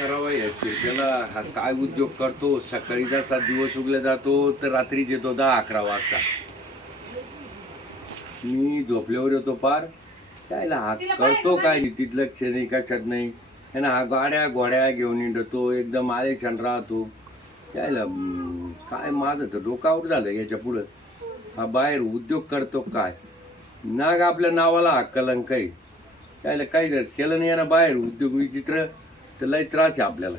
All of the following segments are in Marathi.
करावा याची. त्याला हा काय उद्योग करतो? सकाळी जसा दिवस उगला जातो तर रात्री येतो दहा अकरा वाजता. मी झोपल्यावर येतो पार. त्याला हा करतो काय तिथं लक्ष नाही कशात नाही. है ना हा गाड्या घोड्या घेऊन येतो एकदम आलेछान राहतो. त्याला हम्म, काय माझं तर डोकावर झालं याच्या पुढं. हा बाहेर उद्योग करतो काय? नाग आपल्या नावाला हा कलंक आहे. त्याला काही केलं नाही ना बाहेर उद्योग विचित्र. तर लय त्रास आहे आपल्याला.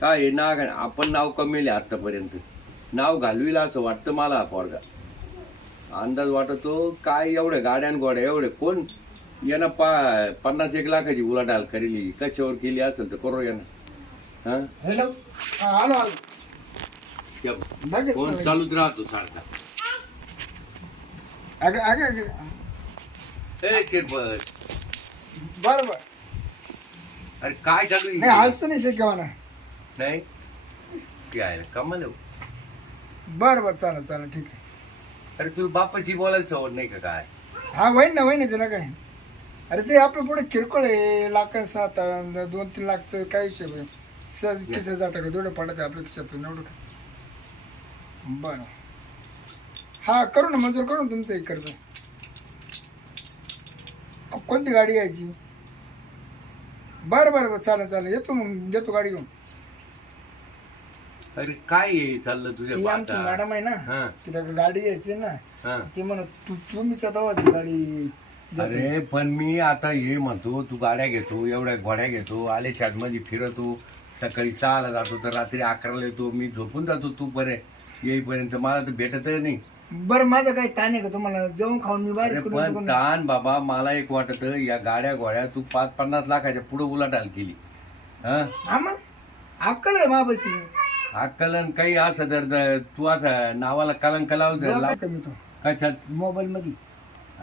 काय आहे नाग आपण नाव कमेले आत्तापर्यंत नाव घालविला असं वाटतं मला पोरगा. अंदाज वाटतो काय एवढ्या गाड्या आणि गोड्या एवढे कोण? यानं पा पन्नास एक लाखाची उलाढाल करेली. कशावर केली असेल तर करो यानं. हा? हॅलो. हा आलो आलो. लगेच फोन. चालूच राहतो सारखा. अगं अगं अगं. ए चिरपत बरं बरं. अरे काय आहे? नाही? आज तर नाही शक्य नाही? काय कमाल आहे. बरं बरं चालेल चालेल ठीक आहे. अरे तू बापाशी बोलायला सवड नाही का काय? हा होईन ना होईन ना त्याला काय? अरे ते आपलं पुढे किरकोळ आहे लाख सात अं, दोन तीन लाखचं काय हिशोब आहे सहज किस हजार टाका तेवढं पडत आपल्या खिशातून एवढं काय. बरं. हा करू ना मंजूर करू ना तुमचं एक कर्ज. कोणती गाडी घ्यायची? बरं बरं बरं चालेल चालेल. येतो मग येतो गाडी घेऊन. अरे काय चाललं तुझ्या आमची पाहता? मॅडम आहे ना हा. तिला गाडी घ्यायची ना हा. ती म्हणत तू तुम्हीच आता ती गाडी. अरे पण मी आता हे म्हणतो तू गाड्या घेतो एवढ्या घोड्या घेतो आले मध्ये फिरतो सकाळी सहाला जातो तर रात्री अकराला येतो मी झोपून जातो तू बरे येईपर्यंत. मला तर भेटत नाही. बरं माझं काही ताण आहे का तुम्हाला? जेवण खाऊन मी बाहेर अरे पण का? ताण बाबा मला एक वाटत या गाड्या घोड्या तू पाच पन्नास लाखाच्या पुढे उलाढाल केली. हा? हा मग? अक्कल आहे मापाशी अक्कलन काही असं तर तर तू असं नावाला कलंक लावू दे. ला- कमी तो कशात? मोबाईल मध्ये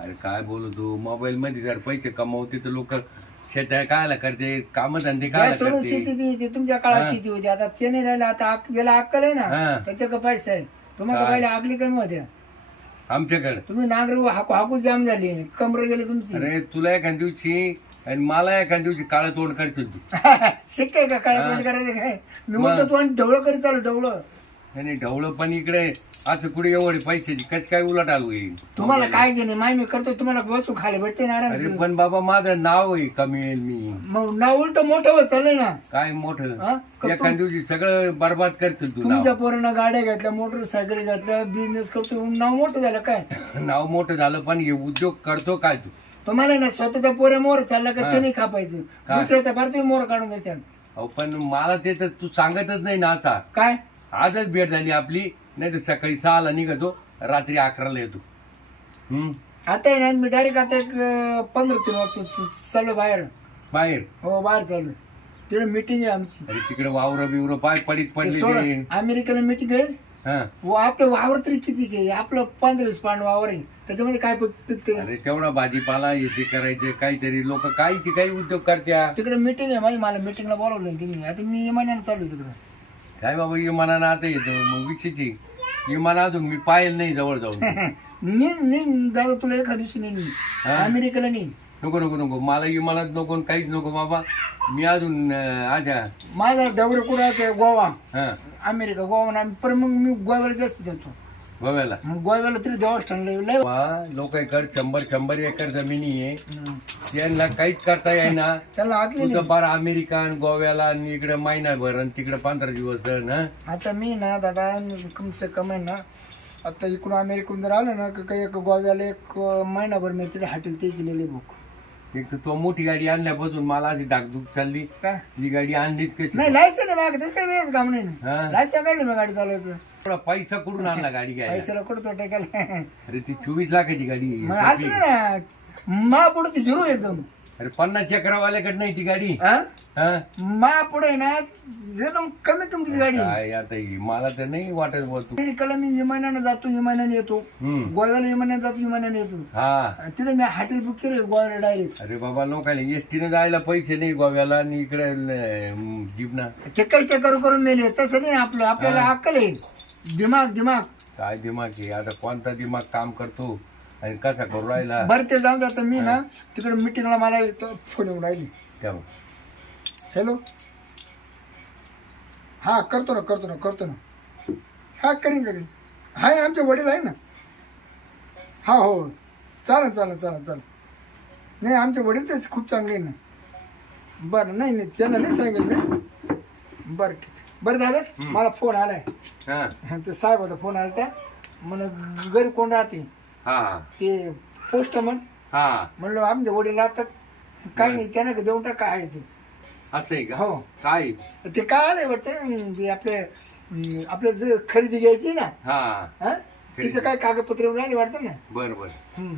अरे काय बोलू तू मोबाईल मध्ये जर पैसे कमवते तर लोक शेत्या कायला करते काम धंदे काय सोडून करते? शेती ती- ती तुमच्या काळात. शेती होती. आता ते नाही राहिलं आता अक- ज्याला अक्कल आहे ना. त्याच्या पैसा आहे तुम्हाला काय? पहिले आगली कमी होत्या. आमच्याकडे. तुम्ही नागर हाकू हाकू जाम झाली. कमर गेली तुमची. अरे तुला एखाद्या दिवशी आणि मला एखाद्या दिवशी काळं तोंड करशील तू शिक काय का? काळा. तोंड करायचं काय? मी मग. म्हणतो तू ढवळं करी चालू ढवळं. आणि ढवळं पण इकडे असं कुठे एवढे पैशाची कच काय उलट आलो येईल तुम्हाला काय घेणे? माय मी करतो तुम्हाला वस्तू खायला भेटते ना अरे आराम पण बाबा माझं नाव आहे कमी येईल मी. मग ना उलट मोठं होत चाललंय ना. काय मोठं? हा? एखाद्या दिवशी सगळं बर्बाद करशील तू नाव. तुमच्या पोरानं गाड्या घेतल्या मोटरसायकल घेतल्या बिझनेस करतो नाव मोठं झालं काय? नाव मोठं झालं पण हे उद्योग करतो काय तू? तुम्हाला ना स्वतःच्या पोऱ्या मोर चालला का हा. ते नाही खापायचं? काय? दुसऱ्या त्या तुम्ही मोर काढून द्यायच्या अहो पण मला ते तर तू सांगतच नाही ना असा. काय? आजच भेट झाली आपली. नाही तर सकाळी सहाला निघतो रात्री अकराला येतो. हम्म? आता आहे ना मी डायरेक्ट आता एक अं, पंधरा तीन वर्ष चाललो बाहेर. बाहेर? हो बाहेर चाललो तिकडे मिटिंग आहे आमची. अरे तिकडे वावर बिवर पाय पडीत ते पडले सोडा. अमेरिकेला मिटिंग आहे. हा. व आपलं वावर तरी किती काय आपलं पंधरा वीस पांड वावर आहे. त्याच्यामध्ये काय पिक- पिकते अरे तेवढा भाजीपाला हे ते करायचे काहीतरी लोक काहीची काही उद्योग करत्या. तिकडे मिटिंग आहे माझी मला मिटिंगला बोलवलं तिने आता मी इमान्यानं चालू आहे तिकडे. काय बाबा विमानानं आता येतं मग विक्षेची विमान अजून मी पाहिलं नाही जवळ जाऊन. नी नी दादा तुला एका दिवशी नाही हा? अमेरिकेला नाही नको नको नको. मला विमानात नको आणि काहीच नको बाबा. मी अजून अं, आजा. माझा डवरे कुठं आहे गोवा. हा. अमेरिका गोवा. आणि पण मग मी गोव्याला जास्त जातो गोव्याला? मग गोव्याला तरी देवस्थान लय लोकांकडे शंभर शंभर एकर जमिनी आहे. त्यांना काहीच करता येईना. त्याला तुझं बार अमेरिका आणि गोव्याला आणि इकडे महिनाभर आणि तिकडे पंधरा दिवस ना आता मी ना दादा कम से कम आहे ना आता इकडून अमेरिकेहून जर आलं ना का काही एक गोव्याला एक महिनाभर मी तिथे हॉटेल ते गेलेले बुक. एक तर तो मोठी गाडी आणल्यापासून मला आधी धाकधूक चालली. काय ही गाडी आणलीच कशी? नाही लायसन आहे मागे त्याचं काही वेळच काम नाही हा? लायसन काढली मी गाडी चालवायचं. थोडा पैसा कुठून आणला गाडी घ्यायला? पैशाला कुठं तो टाकायला? अरे ती चोवीस लाखाची गाडी मग आहे. असं नाही ना मा पुढे ती झिरो एकदम. अरे पन्नास चक्रावाल्याकडे नाही ती गाडी. हा? हा? मा पुढे ना एकदम कमी किमतीची गाडी. काय आता ही मला तर नाही वाटत बोल तू. अमेरिकेला मी विमानानं जातो विमानाने येतो. हम्म. गोव्याला विमानाने जातो विमानाने येतो. हा. तिथे मी हॉटेल बुक केलं गोव्याला डायरेक्ट अरे बाबा लोकांना एसटीनं जायला पैसे नाही गोव्याला आणि इकडे जीवना चक्कर चक्कर करून मेले तसं नाही आपलं आपल्याला अक्कल आहे. दिमाग दिमाग. काय दिमाग आहे? आता कोणता दिमाग काम करतो? आणि कसा करू राहिला? बरं ते जाऊन आता मी ना तिकडे मिटिंगला मला फोन येऊन राहिली. हॅलो हा करतो ना करतो ना करतो ना. हा करीन करीन. हाय आमचे वडील आहे ना? हा हो. चालेल चालेल चालेल चालेल. नाही आमचे वडील तेच खूप चांगले आहे ना. बरं नाही नाही त्यांना नाही सांगेल मी. बरं ठीक बरं दादा मला फोन आलाय. हा. ते साहेबाचा फोन आला त्या म्हण घरी कोण राहते? हा. ते पोस्टमन. हा. म्हणलं आमचे वडील राहतात. काही नाही त्यांना देऊन टाका आहे ते. असं आहे का? हो. काय? ते काय आलंय वाटतं? ते आपले अं, आपलं जे खरेदी घ्यायची ना हा. हा? तिचं काय कागदपत्र येऊन राहिले वाटतं ना? बर बर. हम्म.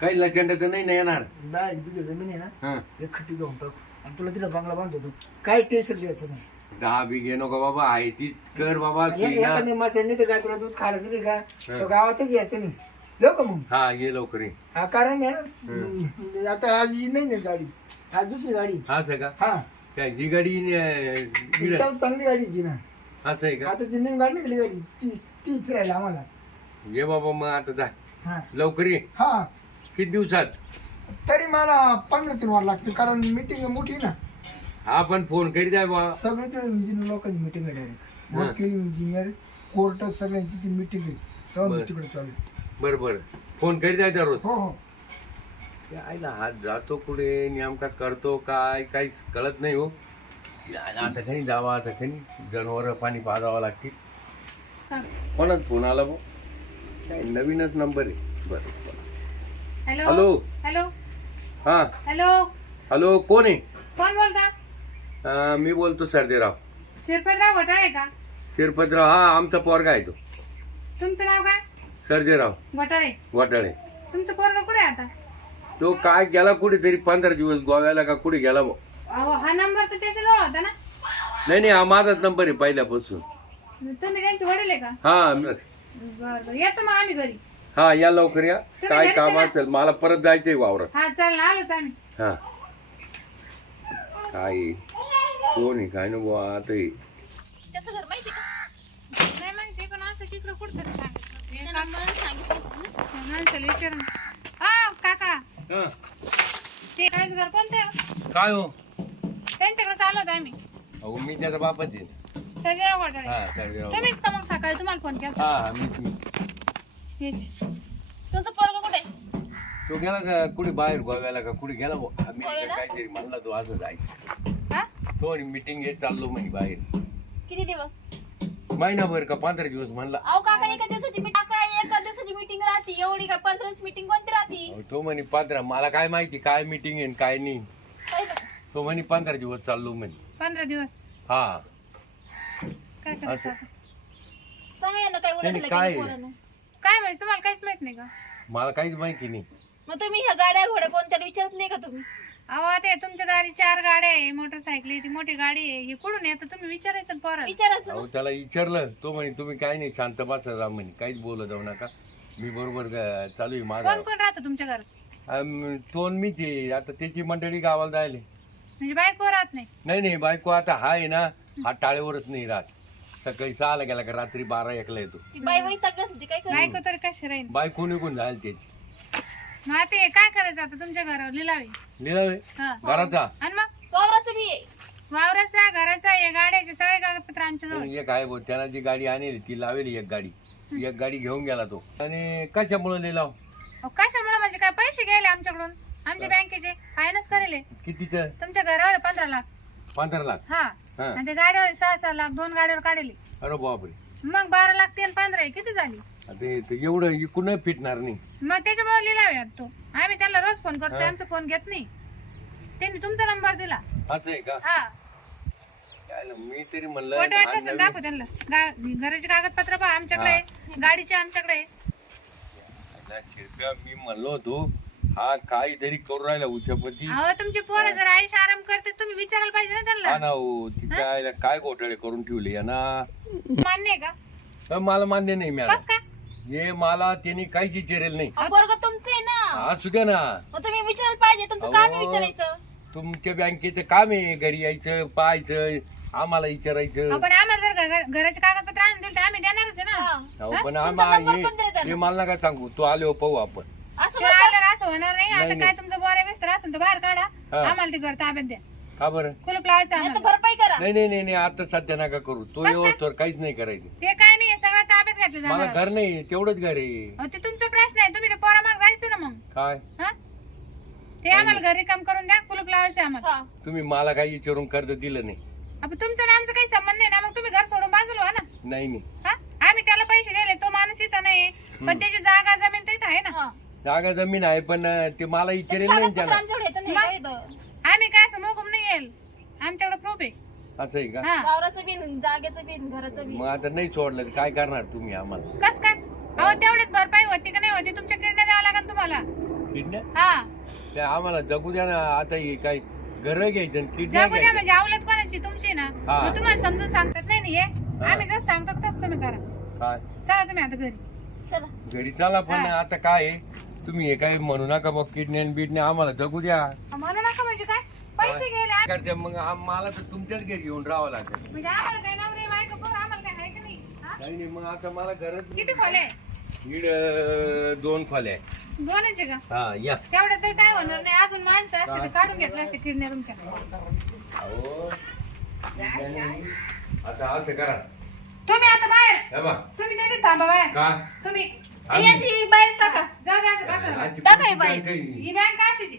काही लचंड तर नाही ना येणार? दहा एक बिघे जमीन आहे ना. हा. एक खट्टी घेऊन टाकू. आणि तुला तिला बंगला बांधतो. काय टेन्शन घ्यायचं नाही. दहा बिघे नको बाबा आहे ती कर बाबा ना. नाही तर काय तुला दूध खायला दिली का? तो गावातच यायचं नाही. जाऊ का मग? हा ये लवकर ये. हा कारण आहे ना आता आज ही नाही ना गाडी. आज दुसरी गाडी. असं का? हा. काय ही गाडी अं, चांगली गाडी आहे ती ना. असं आहे का? आता ती नवीन गाडी निघाली गाडी. ती ती फिरायला आम्हाला. ये बाबा मग आता जा. हा. लवकर ये. हा. किती दिवसात? तरी मला पंधरा तीन वार लागते कारण मीटिंग मोठी ना. हा पण फोन करीत आहे बा सगळे तिकडे इंजिनियर लोकांची मीटिंग आहे डायरेक्ट वकील इंजिनियर कोर्ट सगळ्यांची ती मीटिंग आहे. तेव्हा मी बरं. तिकडे चालू. बर बर. फोन करीत आहे दररोज? हो हो. आईला हात जातो कुठे नेमका करतो काय काहीच कळत नाही हो. आता खनी जावा आता खनी जनावर पाणी पाजावं लागतील. कोणाच फोन आला भाऊ काय नवीनच नंबर आहे. बरं बरं. हॅलो हॅलो हॅलो हा. हॅलो हॅलो कोण आहे? कोण बोलता? अं, मी बोलतो सरदेराव. शिरपतराव घोटाळे का? शिरपतराव हा आमचा पोरगा आहे तो. तुमचं नाव काय? सरदेराव. घोटाळे. वाटाळे तुमचं पोरग कुठे आहे आता? तो काय गेला कुठेतरी पंधरा दिवस गोव्याला का कुठे गेला भाऊ अहो हा नंबर तर त्याच्याजवळ होता ना? नाही नाही हा माझाच नंबर आहे पहिल्यापासून. तुम्ही त्यांचे वडील आहे का? हा म- बर बर. येतो मग आम्ही घरी. हा या लवकर या. काय काम? असेल मला परत जायचंय वावरात. हा चल ना आलोच आम्ही. हा. काय? कोण आहे काय ना बुवा आता हे. त्याचं घर माहिती का नाही माहिती पण असं तिकडं कुठतरी सांगितलं हे त्यांना काम मला सांगितलं होतं ना. माणसाला विचारून काका हा, ते काहीच घर कोणतं आहे? काय हो त्यांच्याकडे चाललो होतो आम्ही अहो मी त्याचा बापच आहे सजीराव घोटाळे हा सरदेराव तुम्हीच का मग सकाळी तुम्हाला फोन केला हा हा मीच मी हेच. तुमचं पोरग कुठे आहे? तो गेला का कुठे बाहेर गोव्याला का कुठे गेला बुवा? मी तर गोव्याला? काहीतरी म्हणला तो असं जायचं तो मीटिंग हे चाललो म्हणे बाहेर. किती दिवस? महिनाभर का पंधरा दिवस म्हणला. अहो काका एका दिवसाची मीटिंग काय एका दिवसाची मीटिंग राहते. एवढी काय पंधरा मीटिंग कोणती राहते? अहो, तो म्हणे पंधरा. मला काय माहिती काय मीटिंग आहे काय नाही? तो म्हणे पंधरा दिवस चाललो म्हणे. पंधरा दिवस? हा. काय करायचं असं. आता? सांगा ना काय नाही, ओरडलं काय? की पोरानं? काय माहिती तुम्हाला काहीच माहीत नाही का? मला काहीच माहिती नाही. मग तुम्ही ह्या गाड्या घोड्या कोणत्या विचारत नाही का तुम्ही? अहो ते तुमच्या दारी चार गाड्या आहे मोटरसायकल आहे ती मोठी गाडी आहे. हे कुठून येतं तुम्ही विचारायचं ना पोराला. विचारायचं अहो त्याला विचारलं. तो म्हणे तुम्ही काय नाही शांत बसा जा म्हणे. काहीच बोलत जाऊ नका. मी बरोबर ग- चालू आहे माझा. कोण कोण राहतं तुमच्या घरात? अम, तो आणि मी ते आता त्याची मंडळी गावाला जायले. म्हणजे बायको राहत नाही? नाही नाही बायको आता हा आहे ना हा. टाळेवरच नाही राहत. सकाळी सहाला गेला का रात्री बारा एकला येतो. ती बाई काय बायको तरी कशी राहील? बायको निघून जाईल त्याची. मग आता हे काय करायचं आता तुमच्या घरावर लिलावी लिहावे हा. घराचा. आणि मग? वावराचं बी आहे. वावराचा घराचा हे गाड्याचे सगळे कागदपत्र आमच्या जवळ. एक आहे भाऊ त्यानं जी गाडी आणली ती लावेली एक गाडी. एक गाडी घेऊन गेला तो. आणि कशामुळे लिलाव? अहो, कशामुळे म्हणजे काय पैसे गेले आमच्याकडून? आमच्या बँकेचे. फायनान्स करेले. कितीचं? तुमच्या घरावर आहे पंधरा लाख. पंधरा लाख. हा. हा. आणि ते गाडीवर सहा सहा लाख दोन गाडीवर काढले. अरे बापरे. मग बारा लाख तेल पंधरा आहे किती झाली? एवढं इकून फिटणार नाही. मग त्याच्यामुळे लिहिलावे आता तो. आम्ही त्यांना रोज फोन करतो. आमचा फोन घेत नाही. त्यांनी तुमचा नंबर दिला. असं आहे का? हा. काय ना, मी तरी म्हणलं फोटो वाटत असेल नवीन- दाखव त्यांना. गा- घराचे कागदपत्र पहा आमच्याकडे आहे. गाडीचे आमच्याकडे आहे. ना, शिरप्या, मी म्हणलो होतो हा काहीतरी करू राहिला उच्यापती अहो तुमची पोरं जर आयुष आराम करते तुम्ही विचारायला पाहिजे ना हा त्यांना ना हो तिच्या आईला काय घोटाळे करून ठेवले या ना मान्य आहे का? मला मान्य नाही कस मॅडम काय? हे मला त्यांनी काहीच विचारेल नाही. अहो, पोरग तुमचं आहे ना. असू द्या ना. मग तुम्ही विचारायला पाहिजे तुमचं काम आहे अहो. विचारायचं. तुमच्या बँकेचं काम आहे घरी यायचं पाहायचं आम्हाला विचारायचं. आपण आम्हाला जर घ- घराचे कागदपत्र आणून दिले तर आम्ही देणारच आहे ना. हा. अहो, पण तुमचा आम्हा नंबर पण दिला त्यांना. हे मला नका सांगू तू आलो पाहू आपण. असं ते कसं? आल्यावर असं होणार नाही. आता काय नाही. तुमचं बोऱ्या बिस्तर असेल तर बाहेर काढा. हा. आम्हाला ते घर ताब्यात द्या. का बरं? कुलूप लावायचं नाही तर आम्हाला. भरपाई करा. नाही नाही नाही नाही. आता सध्या नका करू. तो काय? येऊ तर काहीच नाही करायचं. ते काय नाही सगळं ताब्यात घातलं मला जाणार. घर नाही तेवढंच घर आहे. अहो, ते तुमचा प्रश्न आहे. तुम्ही ते पोरा माग जायचं ना मग. काय? हा? ते आम्हाला घरी काम करून द्या. कुलूप लावायचं आम्हाला. हा. तुम्ही मला काही विचारून कर्ज दिलं नाही. आपण तुमचं आणि आमचं काही संबंध नाही ना. मग तुम्ही घर सोडून बाजूला व्हा ना. नाही नाही. हा? आम्ही त्याला पैसे दिले. तो माणूस इथं नाही. पण त्याची जागा जमीन तर इथं आहे ना. हा. जागा जमीन आहे पण ते मला विचारेल नाही त्याला. आमच्याकडे येतं नाही का इथं? आम्ही काय असं मोगम नाही येईल. आमच्याकडे प्रूफ आहे. असं आहे का? हा. वावराचं बिन जागेचं बिन घराचं बिन मग आता नाही सोडलं तर काय करणार तुम्ही आम्हाला? कस काय? अहो तेवढीच भरपाई होती का नाही होती? तुमच्या किडण्या द्यावं लागेल तुम्हाला. किडण्या हा. ते आम्हाला जगू द्या ना आता हे काय घर घ्यायचं आणि किडण्या जागू द्या घ्यायच्या म्हणजे आवलत कोणाची? तुमची ना. हा. मग तुम्हाला समजून सांगतात नाही ना हे. आम्ही जसं सांगतो तसं तुम्ही करा. काय? चला तुम्ही आता घरी. चला. घरी चला पण हा. आता काय आहे, तुम्ही हे काय म्हणू नका मग किडण्या आणि आम्हाला जगू द्या. म्हणू नका म्हणजे काय? पैसे गेले. करते मग? आम- मला तर तुमच्याच घरी येऊन राहावं लागेल. म्हणजे आम्हाला काय नवरी बायको पोर आम्हाला काय आहे का नाही? हा? नाही नाही, मग आता मला गरज किती खोले? दीड दोन खोल्या आहे. दोनच आहे का? हा या. तेवढं तर काय होणार नाही. अजून माणसं असते तर काढून घेतलं असते किडण्या तुमच्या. अहो, आता असं करा. तुम्ही आता बाहेर. हे बा तुम्ही तिथे थांबा बाहेर. का? तुम्ही याची बाहेर टाका जाऊ द्या असं बसा. आजची टाका पुढची हे बाई. काय काही ही बँक अशीची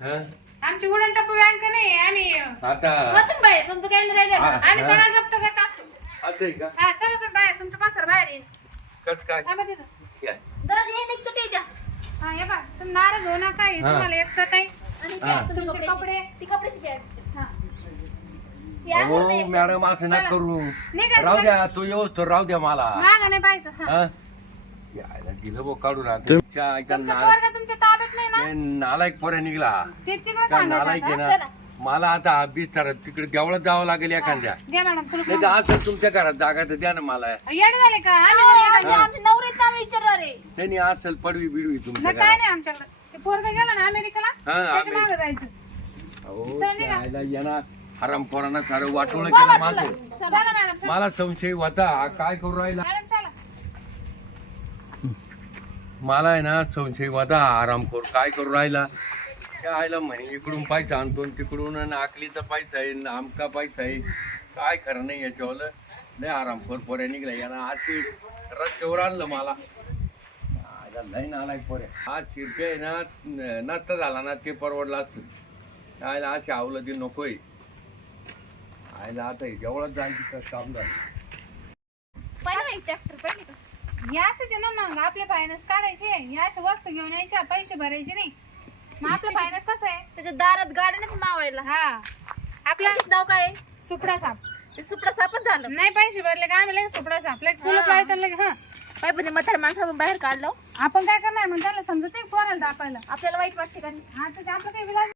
हा? आमची उडण टप्पू बँक नाही आम्ही आता वाचून बाहेर तुमचं काही नाही राहिलं हा. आम्ही सगळं जप्त करत असतो असं आहे का हा चला तुम्ही बाहेर तुमचं पासर बाहेर येईल कस काय थांबा तिथं या. जरा हे एक चटई द्या हा हे बा तुम्ही नाराज होऊ नका हे हा. तुम्हाला एक चटाई आणि हा. तुमची तुमचे कपडे कपडे. ती कपड्याची बॅग हा या अहो मॅडम असं ना चला. करू निघा, राहू. द्या तो येऊ तो राहू द्या मला मागं नाही हा. हा? यायला दिलं बो काढून आता. तुमच्या ऐका तुमचं नाला- पोरगा तुमच्या ताब्यात नाही ना? नालायक पोऱ्या निघला. ते तिकडे काय सांगायचं नालायक आहे. ना मला आता अभ्यास करा तिकडे देवळात जावं लागेल एखाद्या. मॅडम नाही तर असं तुमच्या घरात जागा तर द्या ना मला. येडे झाले का? आम्ही नाही येणार. आमचे आमचे नवरे आहेत ना, आम्ही विचारणार आहे. नाही नाही असेल पडवी बिडवी तुमच्या नाही काय घरात. नाही आमच्याकडे. ते पोरगा गेला ना अमेरिकेला हा, त्याच्या अमेरिका. मागं जायचं. अहो, चल निघा. त्याला येणार हराम पोरांना सारं वाटोळं केलं माझं चला मॅडम चला. मला संशय होता हा काय करू राहिला? मॅडम चला. मला आहे ना संशय होता आरामखोर काय करू राहिला? त्या आयला म्हणे इकडून पाहिजे आणतो आणि तिकडून आणि आकलीचा पाहिजे आहे आमका पाहिजे आहे काय खरं नाही याच्यावालं. लय आरामखोर पोऱ्या निघला यानं अशी रस्त्यावर आणलं मला. आयला लय नालायक पोऱ्या. आज शिरके आहे ना न- नसता झाला ना ते परवडला असतं. आयला अशी आवलं ती नकोय. आयला आता जेवढंच जायची तर काम झालं. ट्रॅक्टर पाहिजे का? हे असंच आहे ना मग आपले फायनान्स काढायचे अशा वस्तू घेऊन यायच्या पैसे भरायचे नाही. मग आपलं फायनान्स कसं आहे? त्याच्या दारात गाड्यानेच मावायला. हा. आपला नाव काय आहे? सुपडा साप. ते सुपडा सापच झालं. नाही पैसे भरले का आम्ही लगेच सुपडा साप. लगेच फुलं पाहतो लगेच हा. पण माणसाला पण बाहेर काढलं. आपण काय करणार? मग त्याला समजत पोराला दापायला आपल्याला वाईट वाटते का? नाही? हा तर ते आपलं काही विलाज